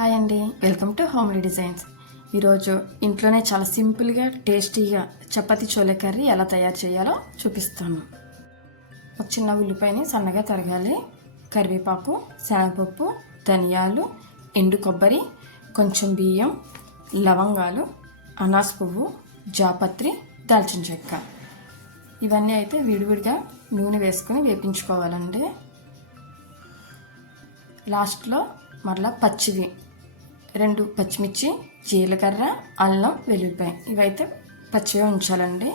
Hi అండి, welcome to homely designs. ఈరోజు ఇంట్లోనే చాలా సింపుల్గా టేస్టీగా చపాతీ చోలే కర్రీ ఎలా తయారు చేయాలో చూపిస్తాను. ఒక చిన్న ఉల్లిపాయని సన్నగా తరగాలి. కరివేపాకు, శనగపప్పు, ధనియాలు, ఎండు కొబ్బరి, కొంచెం బియ్యం, లవంగాలు, అనాస పువ్వు, జాపత్రి, దాల్చిన చెక్క ఇవన్నీ అయితే విడివిడిగా నూనె వేసుకొని వేపించుకోవాలండి. లాస్ట్లో మరలా పచ్చివి 2 పచ్చిమిర్చి, జీలకర్ర, అల్లం, వెల్లుల్లిపాయ ఇవైతే పచ్చిగా ఉంచాలండి.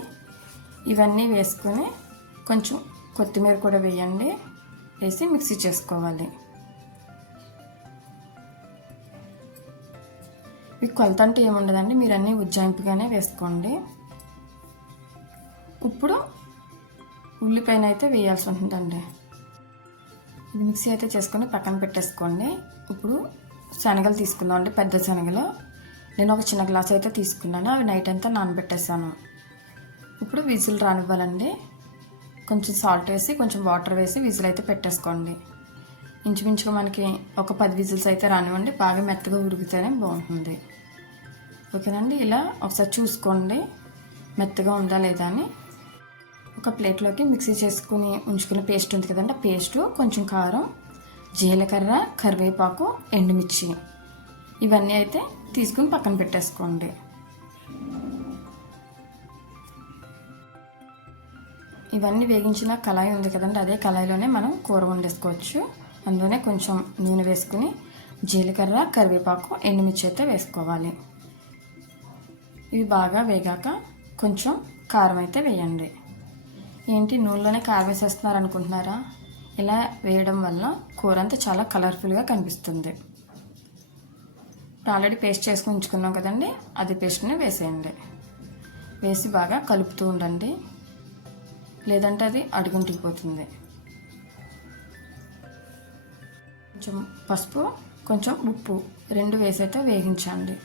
ఇవన్నీ వేసుకొని కొంచెం కొత్తిమీర కూడా వేయండి. వేసి మిక్సీ చేసుకోవాలి. ఈ కొలత అంటే ఏముండదండి, మీరు అన్నీ ఉజ్జాయింపుగానే వేసుకోండి. ఇప్పుడు ఉల్లిపాయన అయితే వేయాల్సి ఉంటుందండి. ఇది మిక్సీ అయితే చేసుకొని పక్కన పెట్టేసుకోండి. ఇప్పుడు శనగలు తీసుకుందాం అండి. పెద్ద శనగలు నేను ఒక చిన్న గ్లాస్ అయితే తీసుకున్నాను. అవి నైట్ అంతా నానబెట్టేసాను. ఇప్పుడు విజిల్ రానివ్వాలండి. కొంచెం సాల్ట్ వేసి కొంచెం వాటర్ వేసి విజిల్ అయితే పెట్టేసుకోండి. ఇంచుమించుగా మనకి ఒక 10 విజిల్స్ అయితే రానివ్వండి. బాగా మెత్తగా ఉడికితేనే బాగుంటుంది. ఓకేనండి, ఇలా ఒకసారి చూసుకోండి మెత్తగా ఉందా లేదా అని. ఒక ప్లేట్లోకి మిక్సీ చేసుకుని ఉంచుకున్న పేస్ట్ ఉంది కదండి, ఆ పేస్టు, కొంచెం కారం, జీలకర్ర, కరివేపాకు, ఎండుమిర్చి ఇవన్నీ అయితే తీసుకుని పక్కన పెట్టేసుకోండి. ఇవన్నీ వేగించిన కళాయి ఉంది కదండి, అదే కళాయిలోనే మనం కూర వండేసుకోవచ్చు. అందులోనే కొంచెం నూనె వేసుకుని జీలకర్ర, కరివేపాకు, ఎండుమిర్చి అయితే వేసుకోవాలి. ఇవి బాగా వేగాక కొంచెం కారం అయితే వేయండి. ఏంటి నూనెలోనే కారం వేసేస్తున్నారు అనుకుంటున్నారా? ఇలా వేయడం వల్ల కూర అంతా చాలా కలర్ఫుల్గా కనిపిస్తుంది. ఆల్రెడీ పేస్ట్ చేసుకుని ఉంచుకున్నాం కదండి, అది పేస్ట్ని వేసేయండి. వేసి బాగా కలుపుతూ ఉండండి, లేదంటే అది అడుగుంటిపోతుంది. కొంచెం పసుపు, కొంచెం ఉప్పు 2 వేసి అయితే వేగించండి.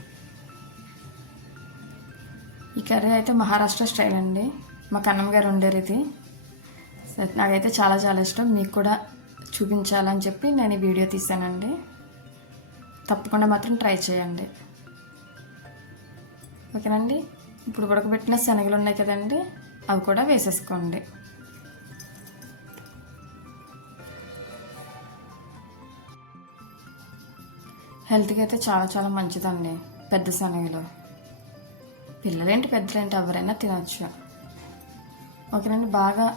ఈ కర్రీ అయితే మహారాష్ట్ర స్టైల్ అండి. మా కన్నమ్మ గారు వండారు ఇది. నాకైతే చాలా చాలా ఇష్టం. మీకు కూడా చూపించాలని చెప్పి నేను ఈ వీడియో తీసానండి. తప్పకుండా మాత్రం ట్రై చేయండి. ఓకేనండి, ఇప్పుడు ఉడకబెట్టిన శనగలు ఉన్నాయి కదండి, అవి కూడా వేసేసుకోండి. హెల్త్కి అయితే చాలా చాలా మంచిదండి పెద్ద శనగలు. పిల్లలేంటి పెద్దలేంటి ఎవరైనా తినచ్చు. ఓకేనండి, బాగా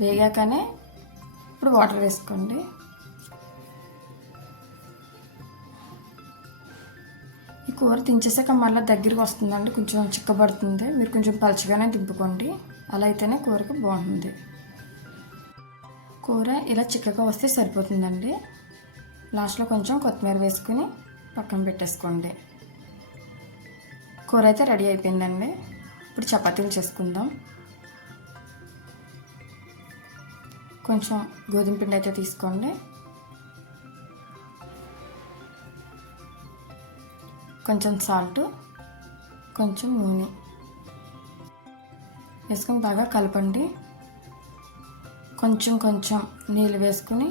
వేగాకనే ఇప్పుడు వాటర్ వేసుకోండి. ఈ కూర దించేసాక మళ్ళీ దగ్గరికి వస్తుందండి, కొంచెం చిక్కబడుతుంది. మీరు కొంచెం పలుచగానే దింపుకోండి, అలా అయితేనే కూరకి బాగుంటుంది. కూర ఇలా చిక్కగా వస్తే సరిపోతుందండి. లాస్ట్లో కొంచెం కొత్తిమీర వేసుకుని పక్కన పెట్టేసుకోండి. కూర అయితే రెడీ అయిపోయిందండి. ఇప్పుడు చపాతీలు చేసుకుందాం. కొంచెం గోధుమ పిండి అయితే తీసుకోండి. కొంచెం సాల్ట్, కొంచెం నూనె వేసుకొని బాగా కలపండి. కొంచెం కొంచెం నీళ్ళు వేసుకుని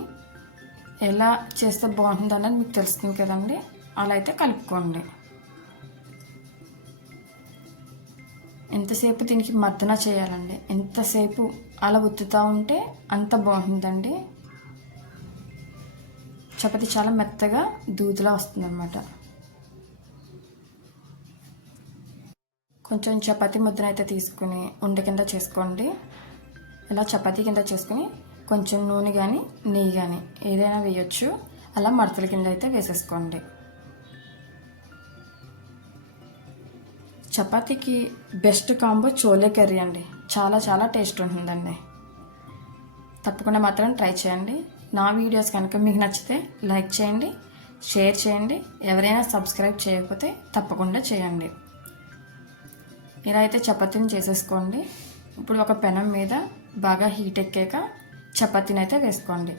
ఎలా చేస్తే బాగుంటుంది అన్నది మీకు తెలుస్తుంది కదండి, అలా అయితే కలుపుకోండి. ఎంతసేపు దీనికి మర్దన చేయాలండి, ఎంతసేపు అలా ఉత్తుతూ ఉంటే అంత బాగుంటుందండి. చపాతీ చాలా మెత్తగా దూదిలా వస్తుందన్నమాట. కొంచెం చపాతీ ముద్దను అయితే తీసుకుని ఉండ కింద చేసుకోండి. ఇలా చపాతీ కింద చేసుకుని కొంచెం నూనె కానీ నెయ్యి కానీ ఏదైనా వేయచ్చు. అలా మడతల కింద అయితే వేసేసుకోండి. చపాతీకి బెస్ట్ కాంబో చోలే కర్రీ అండి. చాలా చాలా టేస్ట్ ఉంటుందండి. తప్పకుండా మాత్రం ట్రై చేయండి. నా వీడియోస్ కనుక మీకు నచ్చితే లైక్ చేయండి, షేర్ చేయండి. ఎవరైనా సబ్స్క్రైబ్ చేయకపోతే తప్పకుండా చేయండి. ఇలా అయితే చపాతీని చేసేసుకోండి. ఇప్పుడు ఒక పెనం మీద బాగా హీట్ ఎక్కాక చపాతీని అయితే వేసుకోండి.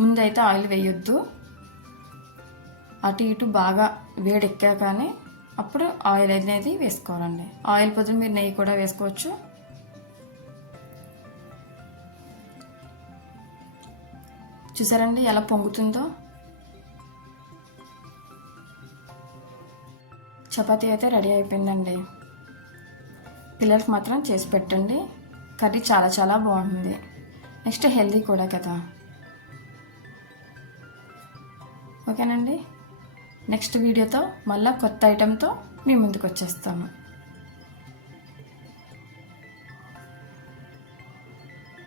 ముందైతే ఆయిల్ వేయొద్దు. అటు ఇటు బాగా వేడెక్కాకనే అప్పుడు ఆయిల్ అనేది వేసుకోవాలండి. ఆయిల్ బదులు మీరు నెయ్యి కూడా వేసుకోవచ్చు. చూసారండి ఎలా పొంగుతుందో. చపాతీ అయితే రెడీ అయిపోయిందండి. పిల్లలకి మాత్రం చేసి పెట్టండి. కర్రీ చాలా చాలా బాగుంటుంది. నెక్స్ట్ హెల్దీ కూడా కదా. ఓకేనండి. నెక్స్ట్ వీడియోతో మళ్ళీ కొత్త ఐటెంతో మీ ముందుకు వచ్చేస్తాను.